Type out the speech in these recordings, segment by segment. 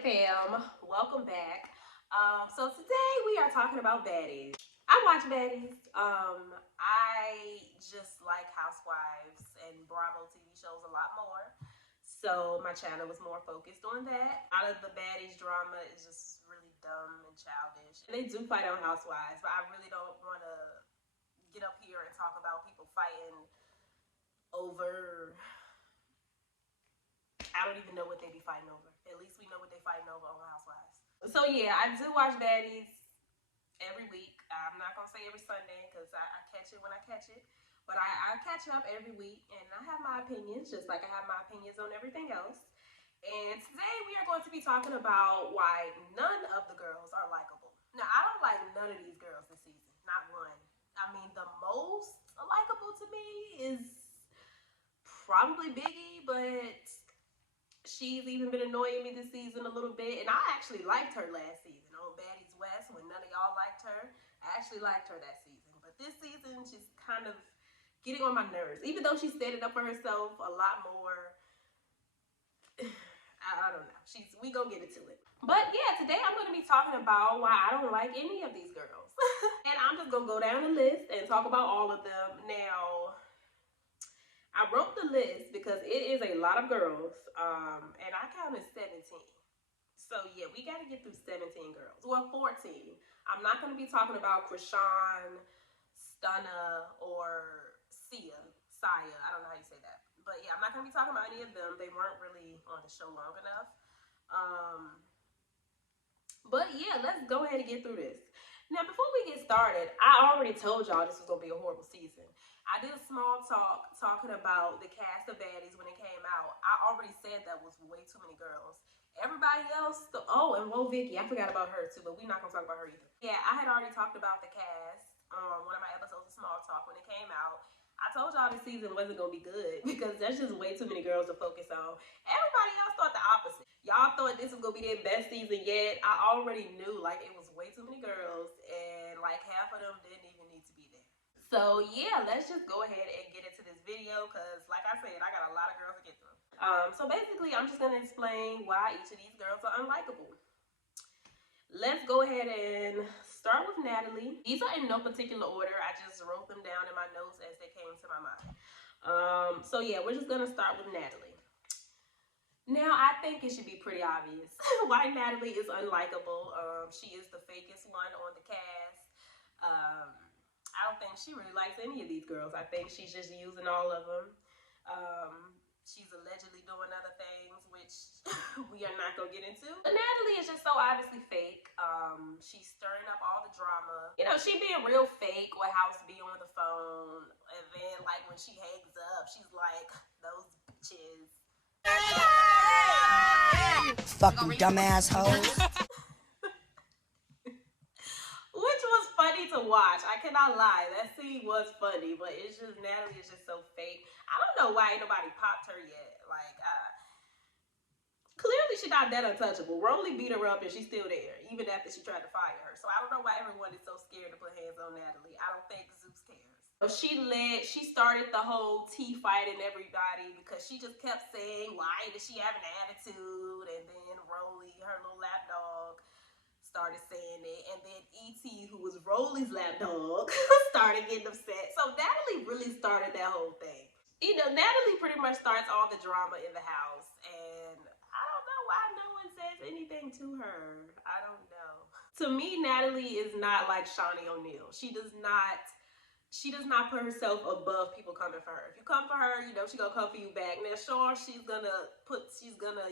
fam. Welcome back. So today we are talking about baddies. I watch baddies. I just like Housewives and Bravo TV shows a lot more. So my channel was more focused on that. A lot of the baddies drama is just really dumb and childish. They do fight on Housewives, but I really don't want to get up here and talk about people fighting over. I don't even know what they be fighting over. At least we know what they fighting over on Housewives. So yeah, I do watch Baddies every week. I'm not gonna say every Sunday because I catch it when I catch it, but I catch up every week, and I have my opinions, just like I have my opinions on everything else. And today we are going to be talking about why none of the girls are likable. Now I don't like none of these girls this season, not one. I mean, the most likable to me is probably Biggie, but she's even been annoying me this season a little bit, and I actually liked her last season on Baddies West when none of y'all liked her. I actually liked her that season, but this season she's kind of getting on my nerves. Even though she set it up for herself a lot more, I don't know. We gonna get into it. But yeah, today I'm gonna be talking about why I don't like any of these girls, and I'm just gonna go down the list and talk about all of them now. I wrote the list because it is a lot of girls, and I counted 17. So yeah, we got to get through 17 girls. Well, 14. I'm not going to be talking about Krishan, Stunna, or Saya. I don't know how you say that. But yeah, I'm not going to be talking about any of them. They weren't really on the show long enough. But yeah, let's go ahead and get through this. Now, before we get started, I already told y'all this was going to be a horrible season. I did a small talk talking about the cast of Baddies when it came out. I already said that was way too many girls. Everybody else, and Wo Vicky, I forgot about her too, but we're not gonna talk about her either. Yeah, I had already talked about the cast on one of my episodes of Small Talk when it came out. I told y'all this season wasn't gonna be good because there's just way too many girls to focus on. Everybody else thought the opposite. Y'all thought this was gonna be their best season yet. I already knew like it was way too many girls, and like half of them didn't even need to be there. So yeah, let's just go ahead and get into this video because like I said, I got a lot of girls to get through. So basically, I'm just going to explain why each of these girls are unlikable. Let's go ahead and start with Natalie. These are in no particular order. I just wrote them down in my notes as they came to my mind. So yeah, we're just going to start with Natalie. Now, I think it should be pretty obvious why Natalie is unlikable. She is the fakest one on the cast. I don't think she really likes any of these girls. I think she's just using all of them. She's allegedly doing other things, which we are not going to get into. But Natalie is just so obviously fake. She's stirring up all the drama. You know, she being real fake with House B on the phone. And then, like, when she hangs up, she's like, those bitches. Fucking dumbass hoes. Which was funny to watch. I cannot lie. That scene was funny, but it's just Natalie is just so fake. I don't know why ain't nobody popped her yet. Like, clearly she's not that untouchable. Rolly beat her up and she's still there, even after she tried to fire her. So I don't know why everyone is so scared to put hands on Natalie. I don't think Zeus cares. So she started the whole tea fighting everybody because she just kept saying, why does she have an attitude? And then Rolly, her little lapdog, started saying it, and then E.T., who was Rolly's lapdog, started getting upset. So Natalie really started that whole thing. You know, Natalie pretty much starts all the drama in the house, and I don't know why no one says anything to her. I don't know. To me, Natalie is not like Shawnee O'Neal. She does not put herself above people coming for her. If you come for her, you know, she's gonna come for you back. Now, sure, she's gonna,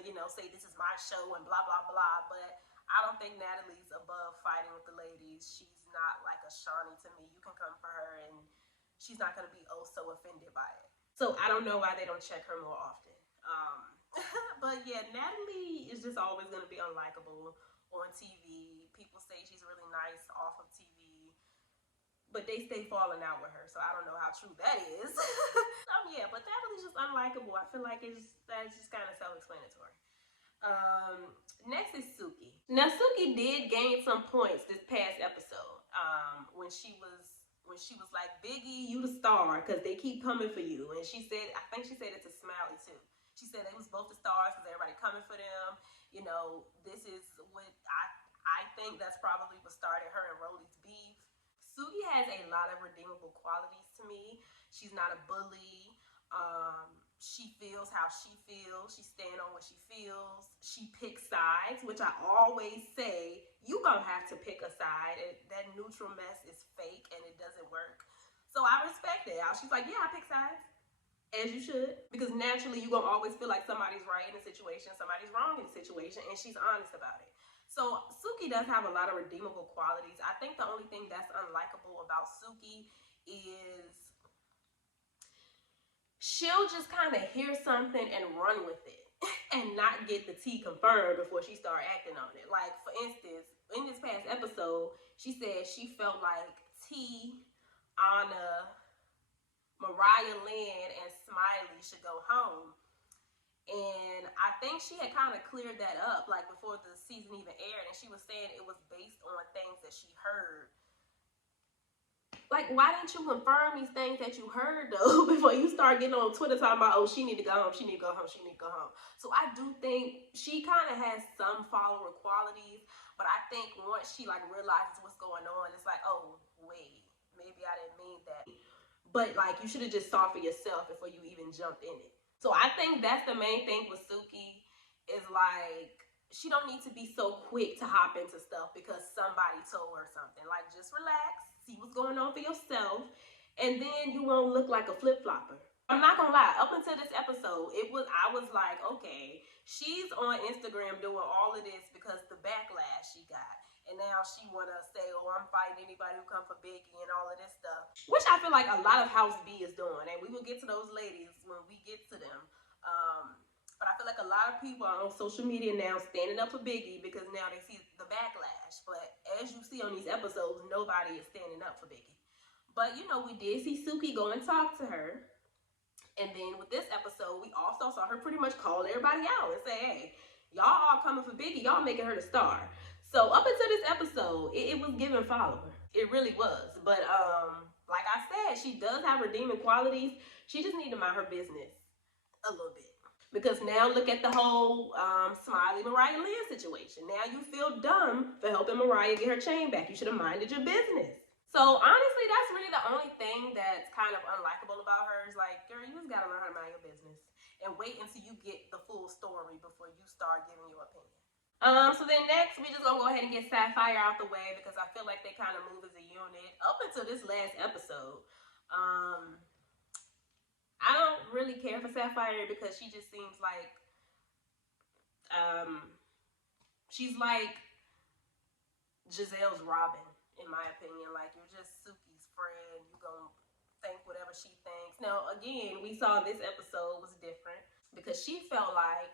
you know, say this is my show and blah, blah, blah, but I don't think Natalie's above fighting with the ladies. She's not like a Shawnee to me. You can come for her and she's not going to be oh so offended by it. So I don't know why they don't check her more often. But yeah, Natalie is just always going to be unlikable on TV. People say she's really nice off of TV, but they stay falling out with her. So I don't know how true that is. Yeah, but Natalie's just unlikable. I feel like that's just kind of self-explanatory. Next is Suki. Now Suki did gain some points this past episode. When she was like, Biggie, you the star, because they keep coming for you. And she said, I think she said it to Smiley too. She said they was both the stars because everybody coming for them. You know, this is what I think that's probably what started her and Rolly's beef. Suki has a lot of redeemable qualities to me. She's not a bully. She feels how she feels. She stands on what she feels. She picks sides, which I always say, you gonna have to pick a side. That neutral mess is fake and it doesn't work. So I respect it. She's like, yeah, I pick sides. As you should. Because naturally you're gonna always feel like somebody's right in a situation, somebody's wrong in a situation, and she's honest about it. So Suki does have a lot of redeemable qualities. I think the only thing that's unlikable about Suki is she'll just kind of hear something and run with it and not get the tea confirmed before she start acting on it. Like, for instance, in this past episode, she said she felt like T, Anna, Mariah Lynn, and Smiley should go home. And I think she had kind of cleared that up, like, before the season even aired. And she was saying it was based on things that she heard. Like, why didn't you confirm these things that you heard, though, before you start getting on Twitter talking about, oh, she need to go home, she need to go home, she need to go home. So I do think she kind of has some follower qualities. But I think once she, like, realizes what's going on, it's like, oh, wait, maybe I didn't mean that. But, like, you should have just saw for yourself before you even jumped in it. So I think that's the main thing with Suki is, like, she don't need to be so quick to hop into stuff because somebody told her something. Like, just relax, see what's going on for yourself, and then you won't look like a flip-flopper. I'm not gonna lie, up until this episode, I was like, okay, she's on Instagram doing all of this because the backlash she got. And now she wanna say, oh, I'm fighting anybody who come for Biggie and all of this stuff. Which I feel like a lot of House B is doing. And we will get to those ladies when we get to them. But I feel like a lot of people are on social media now standing up for Biggie because now they see the backlash. But as you see on these episodes, nobody is standing up for Biggie. But, you know, we did see Suki go and talk to her. And then with this episode, we also saw her pretty much call everybody out and say, hey, y'all all coming for Biggie. Y'all making her the star. So up until this episode, it was giving follower. It really was. But like I said, she does have redeeming qualities. She just need to mind her business a little bit. Because now look at the whole Smiley Mariah Lynn situation. Now you feel dumb for helping Mariah get her chain back. You should have minded your business. So honestly, that's really the only thing that's kind of unlikable about her is like, girl, you just gotta learn how to mind your business and wait until you get the full story before you start giving your opinion. So then next, we just gonna go ahead and get Sapphire out the way because I feel like they kind of move as a unit. Up until this last episode, I don't really care for Sapphire because she just seems like, she's like Giselle's Robin, in my opinion. Like, you're just Suki's friend. You gonna think whatever she thinks. Now, again, we saw this episode was different because she felt like,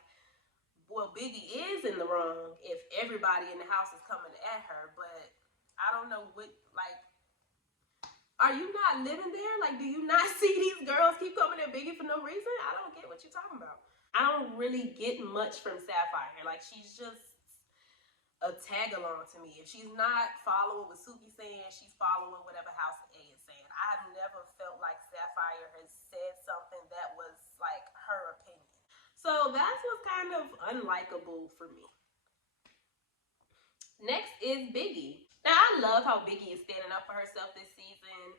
well, Biggie is in the wrong if everybody in the house is coming at her, but I don't know what, like, are you not living there? Like, do you not see these girls keep coming at Biggie for no reason? I don't get what you're talking about. I don't really get much from Sapphire. Like, she's just a tag-along to me. If she's not following what Suki's saying, she's following whatever House A is saying. I have never felt like Sapphire has said something that was, like, her opinion. So that's what's kind of unlikable for me. Next is Biggie. Now, I love how Biggie is standing up for herself this season.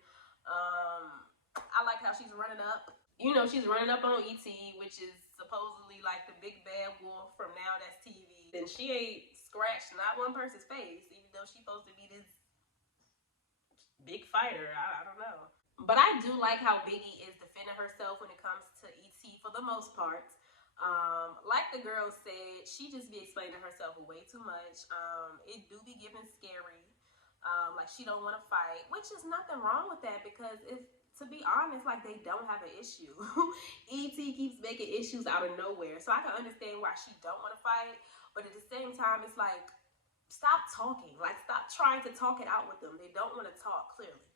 I like how she's running up. You know, she's running up on ET, which is supposedly like the big bad wolf from Now That's TV. And she ain't scratched not one person's face, even though she's supposed to be this big fighter. I don't know. But I do like how Biggie is defending herself when it comes to ET for the most part. Like the girl said, she just be explaining herself way too much. It do be giving scary. Like she don't want to fight, which is nothing wrong with that because if, to be honest, like they don't have an issue. ET keeps making issues out of nowhere. So I can understand why she don't want to fight. But at the same time, it's like, stop talking. Like, stop trying to talk it out with them. They don't want to talk, clearly.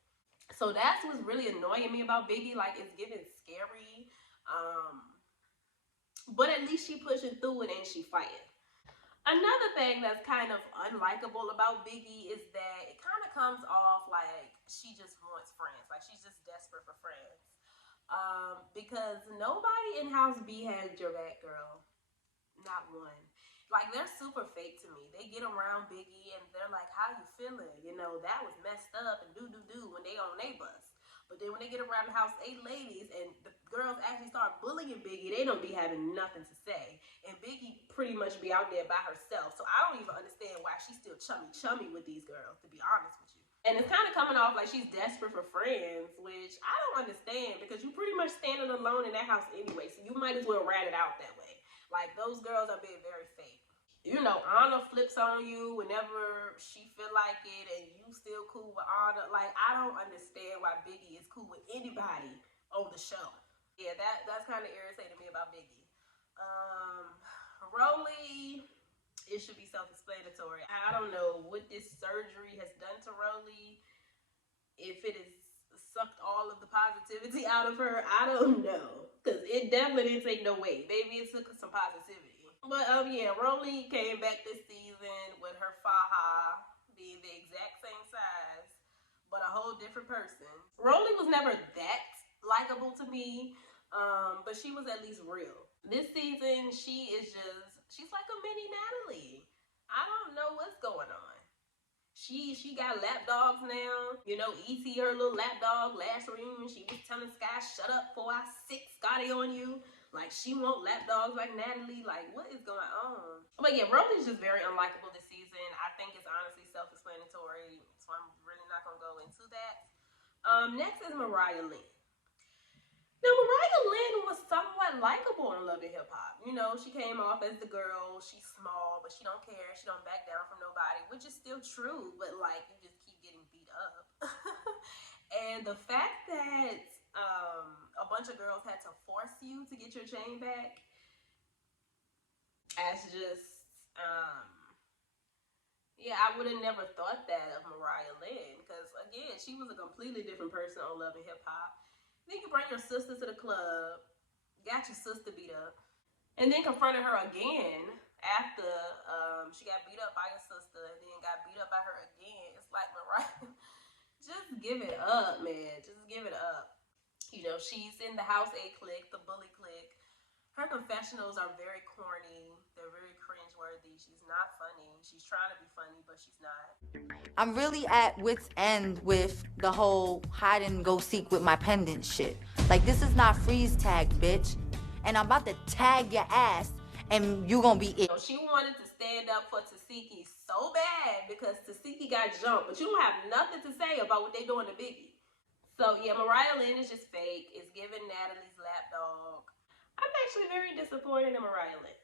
So that's what's really annoying me about Biggie. Like, it's giving scary. But at least she pushing through it and she fighting. Another thing that's kind of unlikable about Biggie is that it kind of comes off like she just wants friends. Like, she's just desperate for friends. Because nobody in House B has your back, girl. Not one. Like, they're super fake to me. They get around Biggie and they're like, how you feeling? You know, that was messed up and do when they on they bus. But then when they get around the house, 8 ladies, and the girls actually start bullying Biggie, they don't be having nothing to say. And Biggie pretty much be out there by herself. So I don't even understand why she's still chummy with these girls, to be honest with you. And it's kind of coming off like she's desperate for friends, which I don't understand because you pretty much standing alone in that house anyway. So you might as well rat it out that way. Like, those girls are being very fake. You know, Anna flips on you whenever she feel like it, and you still cool with Anna. Like, I don't understand why Biggie is cool with anybody on the show. Yeah, that's kind of irritating me about Biggie. Rolly, it should be self-explanatory. I don't know what this surgery has done to Rolly. If it has sucked all of the positivity out of her, I don't know, because it definitely didn't take no weight. Maybe it took some positivity. But yeah, Rolly came back this season with her faja being the exact same size, but a whole different person. Rolly was never that likable to me, but she was at least real. This season, she's like a mini Natalie. I don't know what's going on. She got lap dogs now. You know, E.T., her little lap dog, last reunion, she was telling Sky, shut up before I sick Scotty on you. Like, she want lap dogs like Natalie. Like, what is going on? But yeah, Rolly's just very unlikable this season. I think it's honestly self-explanatory, so I'm really not going to go into that. Next is Mariah Lynn. Now, Mariah Lynn was somewhat likable on Love and Hip Hop. You know, she came off as the girl. She's small, but she don't care. She don't back down from nobody, which is still true. But like, you just keep getting beat up. And the fact that a bunch of girls had to force you to get your chain back, as just yeah, I would have never thought that of Mariah Lynn, because again, she was a completely different person on Love and Hip Hop. Then you bring your sister to the club, got your sister beat up, and then confronted her again after she got beat up by your sister, and then got beat up by her again. It's like, Mariah, just give it up, man. Just give it up. You know, she's in the House A clique, the bully clique. Her confessionals are very corny. They're very cringeworthy. She's not funny. She's trying to be funny, but she's not. I'm really at wit's end with the whole hide and go seek with my pendant shit. Like, this is not freeze tag, bitch. And I'm about to tag your ass, and you gonna be it. She wanted to stand up for Tasiki so bad because Tasiki got jumped, but you don't have nothing to say about what they doing to Biggie. So yeah, Mariah Lynn is just fake. It's giving Natalie's lap dog. I'm actually very disappointed in Mariah Lynn.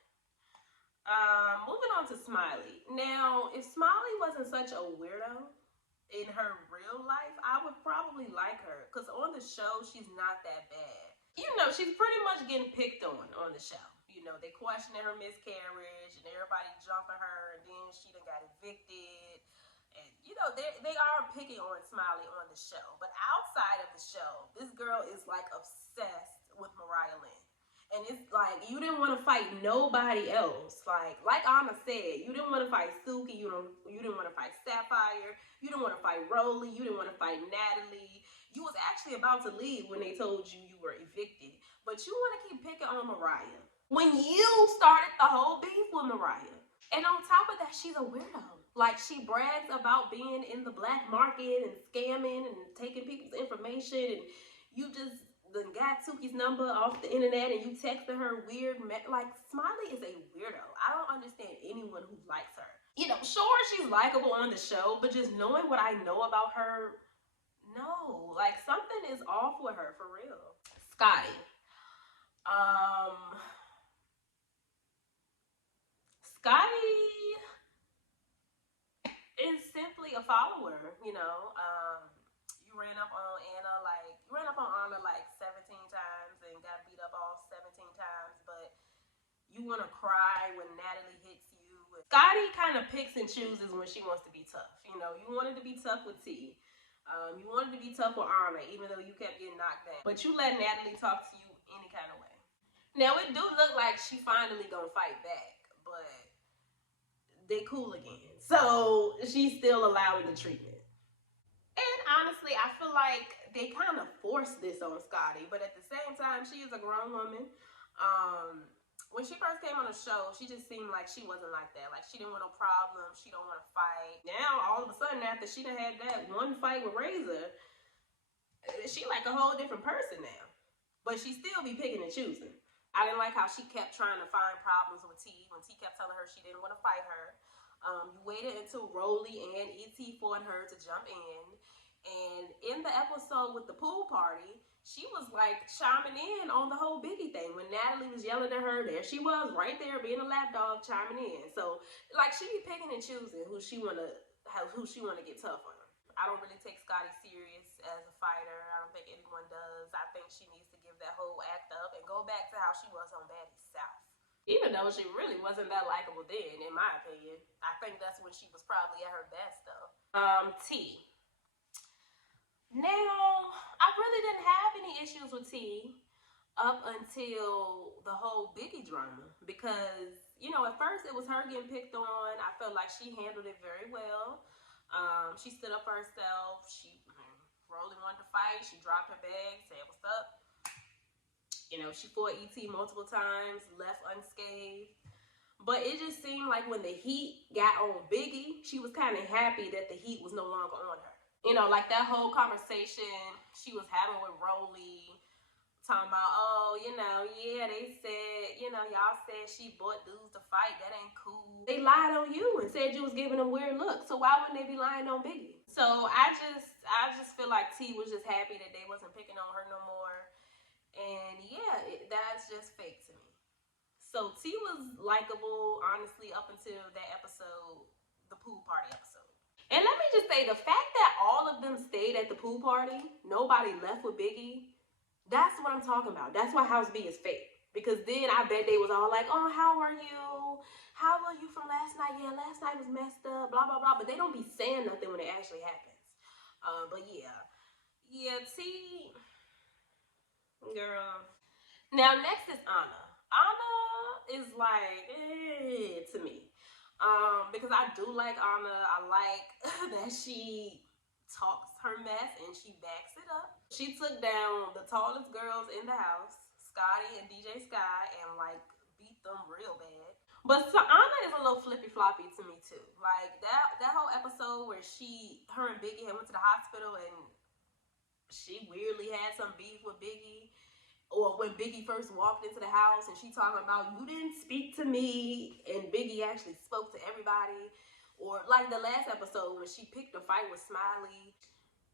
Moving on to Smiley. Now, if Smiley wasn't such a weirdo in her real life, I would probably like her, because on the show, she's not that bad. You know, she's pretty much getting picked on the show. You know, they questioning her miscarriage, and everybody jumping her, and then she done got evicted. And, you know, they are picking on Smiley on the show. But outside of the show, this girl is, like, obsessed with Mariah Lynn. And it's like, you didn't want to fight nobody else. Like Anna said, you didn't want to fight Suki. You didn't want to fight Sapphire. You didn't want to fight Rolly. You didn't want to fight Natalie. You was actually about to leave when they told you you were evicted. But you want to keep picking on Mariah when you started the whole beef with Mariah. And on top of that, she's a weirdo. Like, she brags about being in the black market and scamming and taking people's information, and you just then got Suki's number off the internet and you texted her weird. Like, Smiley is a weirdo. I don't understand anyone who likes her. You know, sure, she's likable on the show, but just knowing what I know about her, no. Like, something is off with her, for real. Scotty. Scotty is simply a follower, you know. You ran up on Anna like 17 times and got beat up all 17 times, but you want to cry when Natalie hits you. Scotty kind of picks and chooses when she wants to be tough. You know, you wanted to be tough with T. You wanted to be tough with Anna, even though you kept getting knocked down. But you let Natalie talk to you any kind of way. Now, it do look like she finally gonna fight back, but they cool again. So she's still allowing the treatment. And honestly, I feel like they kind of forced this on Scotty, but at the same time, she is a grown woman. when she first came on the show, she just seemed like she wasn't like that. Like, she didn't want no problem. She don't want to fight. Now, all of a sudden, after she done had that one fight with Razor, she like a whole different person now. But she still be picking and choosing. I didn't like how she kept trying to find problems with T when T kept telling her she didn't want to fight her. You waited until Rolly and E.T. fought her to jump in. And in the episode with the pool party, she was like chiming in on the whole Biggie thing. When Natalie was yelling at her, there she was right there being a lapdog chiming in. So like she be picking and choosing who she wanna get tough on. I don't really take Scotty serious as a fighter. I don't think anyone does. I think she needs to give that whole act up and go back to how she was on Baddies South. Even though she really wasn't that likable then, in my opinion. I think that's when she was probably at her best though. T. Now, I really didn't have any issues with T up until the whole Biggie drama. Because, you know, at first it was her getting picked on. I felt like she handled it very well. She stood up for herself. Rolly wanted to fight. She dropped her bag, said, "What's up?" You know, she fought E.T. multiple times, left unscathed. But it just seemed like when the heat got on Biggie, she was kind of happy that the heat was no longer on her. You know, like that whole conversation she was having with Rolly, talking about, oh, you know, yeah, they said, you know, y'all said she bought dudes to fight. That ain't cool. They lied on you and said you was giving them weird looks. So why wouldn't they be lying on Biggie? So I just feel like T was just happy that they wasn't picking on her no more. And yeah, that's just fake to me. So T was likable, honestly, up until that episode, the pool party episode. And let me just say, the fact that all of them stayed at the pool party, nobody left with Biggie, that's what I'm talking about. That's why House B is fake. Because then I bet they was all like, oh, how are you? How are you from last night? Yeah, last night was messed up, blah, blah, blah. But they don't be saying nothing when it actually happens. But yeah. Yeah, T, girl. Now, next is Anna. Anna is like, to me. Because I do like Anna. I like that she talks her mess and she backs it up. She took down the tallest girls in the house, Scotty and DJ Sky, and like beat them real bad. But so Anna is a little flippy floppy to me too. Like that whole episode where her and Biggie had went to the hospital and she weirdly had some beef with Biggie. Or when Biggie first walked into the house and she talking about, you didn't speak to me, and Biggie actually spoke to everybody. Or like the last episode when she picked a fight with Smiley,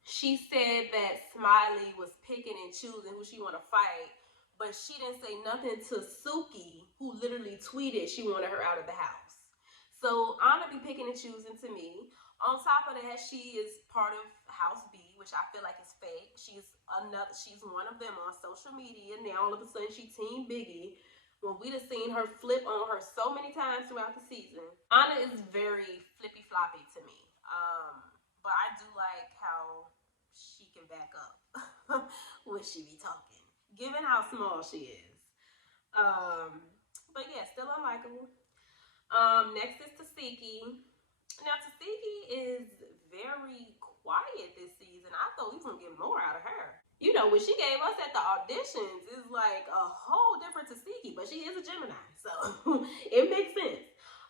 she said that Smiley was picking and choosing who she want to fight, but she didn't say nothing to Suki, who literally tweeted she wanted her out of the house. So Anna be picking and choosing to me. On top of that, she is part of House B, which I feel like is fake. She's one of them on social media. Now all of a sudden she Team Biggie, when we'd have seen her flip on her so many times throughout the season. Anna is very flippy floppy to me. But I do like how she can back up when she be talking, given how small she is. But yeah, still unlikable. Next is Tasiki. Now, Tasiki is very quiet this season. I thought we was going to get more out of her. You know, when she gave us at the auditions, it's like a whole different Tasiki, but she is a Gemini, so it makes sense.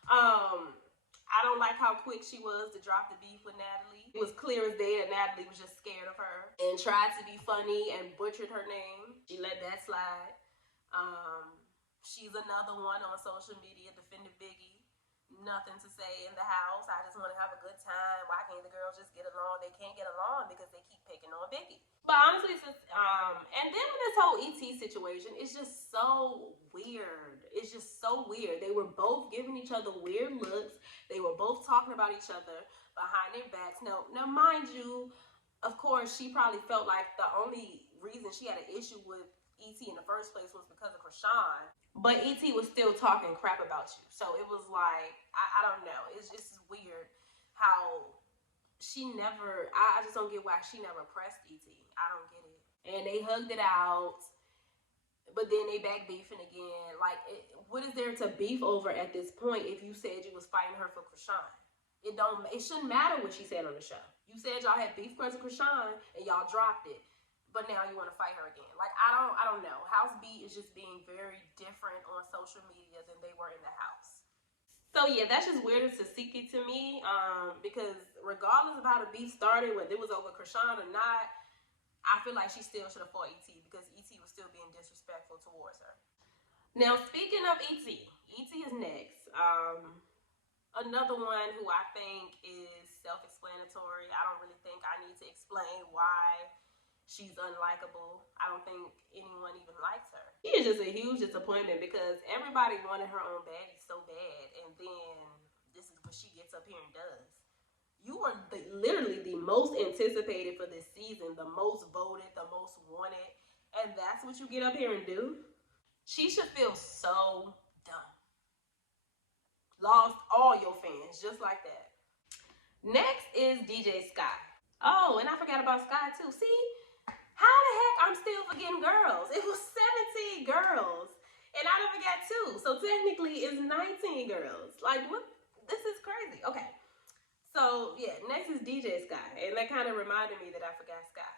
I don't like how quick she was to drop the beef with Natalie. It was clear as day that Natalie was just scared of her and tried to be funny and butchered her name. She let that slide. She's another one on social media defending Biggie. Nothing to say in the house. I just want to have a good time. Why can't the girls just get along? They can't get along because they keep picking on Biggie. But honestly, and then with this whole ET situation, it's just so weird. It's just so weird. They were both giving each other weird looks. They were both talking about each other behind their backs. Now mind you, of course, she probably felt like the only reason she had an issue with ET in the first place was because of Krishan. But ET was still talking crap about you. So it was like, I don't know. It's just weird how she never, I just don't get why she never pressed ET. I don't get it. And they hugged it out, but then they back beefing again. Like, what is there to beef over at this point if you said you was fighting her for Krishan? It shouldn't matter what she said on the show. You said y'all had beef because of Krishan and y'all dropped it. but now you want to fight her again. Like, I don't know. House B is just being very different on social media than they were in the house. So yeah, that's just weird as Tasiki to me, because regardless of how the beef started, whether it was over Krishan or not, I feel like she still should have fought ET because ET was still being disrespectful towards her. Now, speaking of ET is next. Another one who I think is self-explanatory. I don't really think I need to explain why she's unlikable. I don't think anyone even likes her. She is just a huge disappointment because everybody wanted her on Baddies so bad, and then this is what she gets up here and does. You are literally the most anticipated for this season, the most voted, the most wanted, and that's what you get up here and do? She should feel so dumb. Lost all your fans just like that. Next is DJ Sky. Oh, and I forgot about Sky too. See, how the heck I'm still forgetting girls? It was 17 girls, and I done forgot 2. So technically it's 19 girls. Like, what? This is crazy. Okay. So yeah, next is DJ Sky, and that kind of reminded me that I forgot Sky.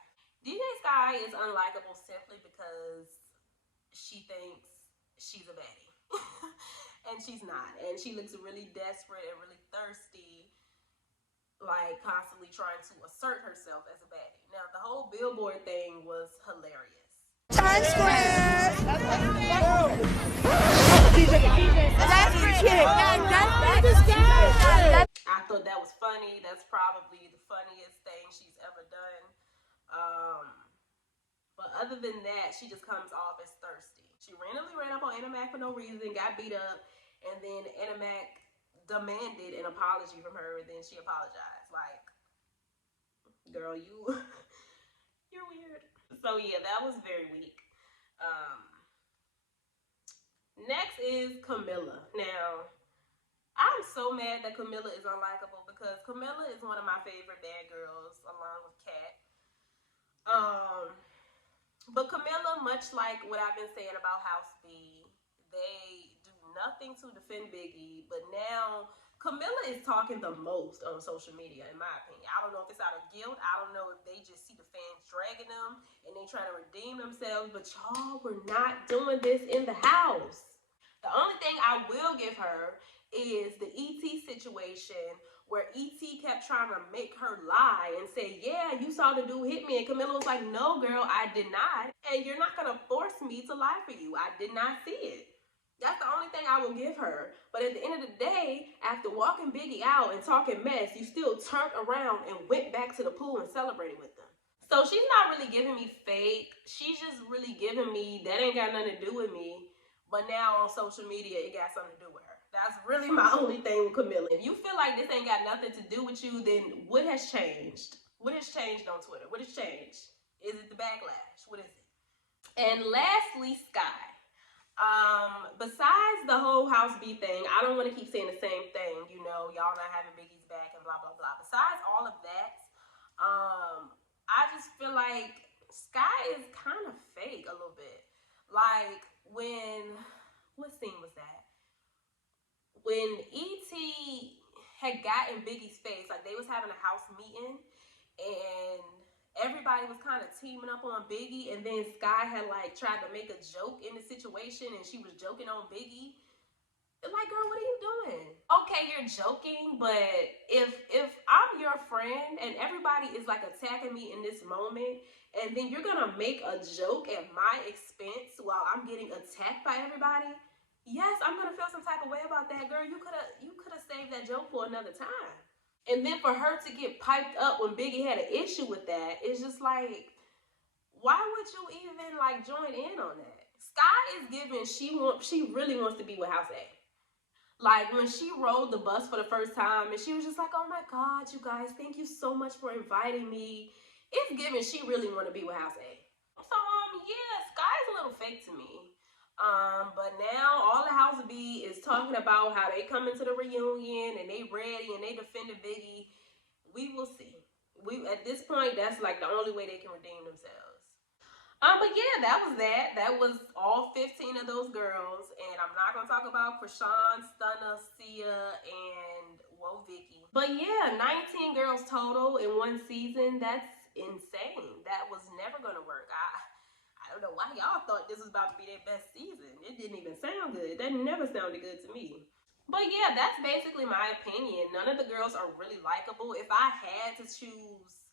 DJ Sky is unlikable simply because she thinks she's a baddie. And she's not. And she looks really desperate and really thirsty, like constantly trying to assert herself as a baddie. Now, the whole Billboard thing was hilarious. Times Square! I thought that was funny. That's probably the funniest thing she's ever done. But other than that, she just comes off as thirsty. She randomly ran up on Animac for no reason, got beat up, and then Animac demanded an apology from her, and then she apologized. Like, girl, you're weird. So yeah, that was very weak. Next is Camilla. Now, I'm so mad that Camilla is unlikable because Camilla is one of my favorite bad girls along with Kat. But Camilla, much like what I've been saying about House B, they do nothing to defend Biggie, but now Camilla is talking the most on social media, in my opinion. I don't know if it's out of guilt. I don't know if they just see the fans dragging them and they trying to redeem themselves, but y'all were not doing this in the house. The only thing I will give her is the ET situation where ET kept trying to make her lie and say, yeah, you saw the dude hit me. And Camilla was like, no, girl, I did not. And you're not going to force me to lie for you. I did not see it. That's the only thing I will give her. But at the end of the day, after walking Biggie out and talking mess, you still turned around and went back to the pool and celebrated with them. So she's not really giving me fake. She's just really giving me, that ain't got nothing to do with me. But now on social media, it got something to do with her. That's really my only thing with Camilla. If you feel like this ain't got nothing to do with you, then what has changed? What has changed on Twitter? What has changed? Is it the backlash? What is it? And lastly, Sky. Besides the whole House B thing, I don't want to keep saying the same thing, you know, y'all not having Biggie's back and blah, blah, blah. Besides all of that, I just feel like Sky is kind of fake a little bit. Like, what scene was that? When E.T. had gotten Biggie's face, like they was having a house meeting and everybody was kind of teaming up on Biggie, and then Sky had like tried to make a joke in the situation and she was joking on Biggie. Like, girl, what are you doing? Okay, you're joking, but if I'm your friend and everybody is like attacking me in this moment, and then you're gonna make a joke at my expense while I'm getting attacked by everybody, yes, I'm gonna feel some type of way about that, girl. You could have saved that joke for another time. And then for her to get piped up when Biggie had an issue with that, it's just like, why would you even like join in on that? Sky is giving, she really wants to be with House A. Like, when she rode the bus for the first time and she was just like, oh my God, you guys, thank you so much for inviting me. It's giving she really want to be with House A. So, yeah, Sky's a little fake to me. But now all the House B is talking about how they come into the reunion and they ready and they defended Biggie. We will see. At this point, that's like the only way they can redeem themselves. But yeah, that was that. That was all 15 of those girls. And I'm not going to talk about Krishan, Stunna, Sia, and Vicky. But yeah, 19 girls total in one season. That's insane. That was never gonna work. I don't know why y'all thought this was about to be their best season. It didn't even sound good. That never sounded good to me. But yeah, that's basically my opinion. None of the girls are really likable. If I had to choose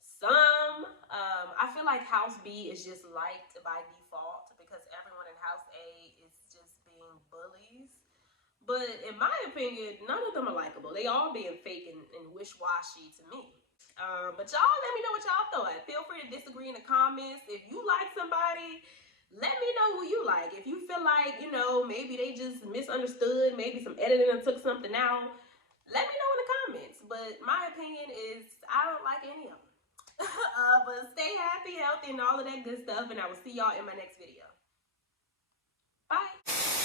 some, I feel like House B is just liked by default because everyone in House A is just being bullies. But in my opinion, none of them are likable. They all being fake and wish-washy to me. But y'all let me know what y'all thought. Feel free to disagree in the comments. If you like somebody, let me know who you like. If you feel like, you know, maybe they just misunderstood, maybe some editing and took something out, let me know in the comments. But my opinion is I don't like any of them. But stay happy, healthy, and all of that good stuff. And I will see y'all in my next video. Bye.